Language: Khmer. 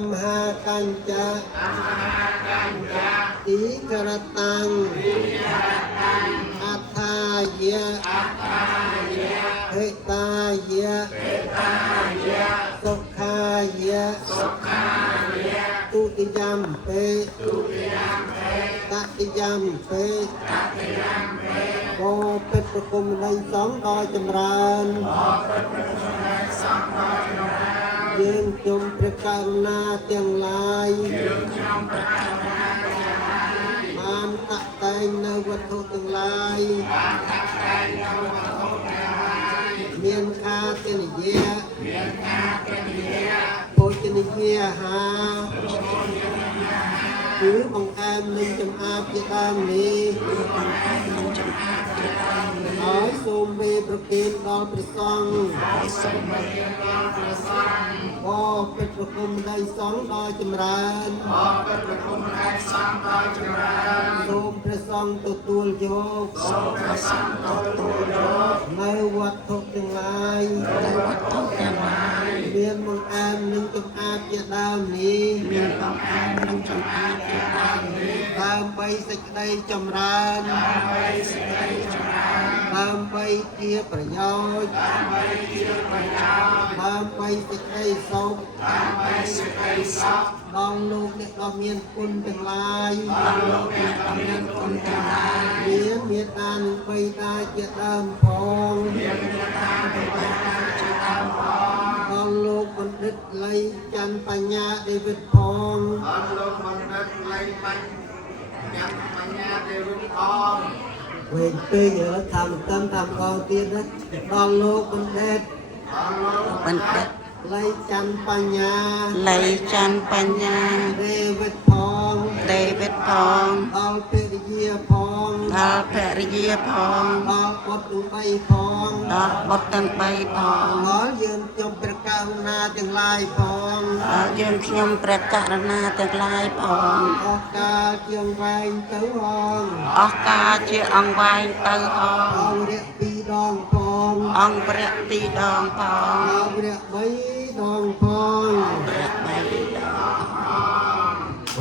มหากัญจติกรตังอัฏฐายะเหตายะสุขายะตุติยมเปตติยมเปโอเป็ดประคุมในสองดอยจำรานยืนจมประการนาเตียงลายมานตะแตงในวัตถุต่างลายเมียนคาเตนิเยะโพชนิเยะหาหรือของแอมหนึ่งจำอาบจะตามนี้ขอសូមវេប្រគេនដល់ព្រះសង្ឃขอเป็นประคุมในสองดอยจำรานសូមព្រះសង្ឃទទួលយកនៅវត្ថុទាំងឡាយមានបង្អែមនិងចម្អាបជាដើមនេះដើម្បីសេចក្តីចម្រើនដើម្បីជាប្រយោជន៍ដើម្បីសេចក្តីសុខដល់លោកអ្នកដ៏មានគុណទាំងឡាយមានមេត្តានិងបិតាជាដើមផងដល់លោកបណ្ឌិតលៃច័ន្ទបញ្ញាដេវីតផងវិញពេកថាមិនតាមកងទៀតណាដល់លោកបណ្ឌិតលៃច័ន្ទបញ្ញាដេវីតផងដល់ភរិយាផងដល់បុត្រទាំង3ផងដល់យើងខ្ញុំព្រះករុណាទាំងឡាយផងឱកាសជាអង្វែងទៅហងអង្វរៈ2 ដងផងអង្វរៈ 3 ដងផងអង្វរៈ 4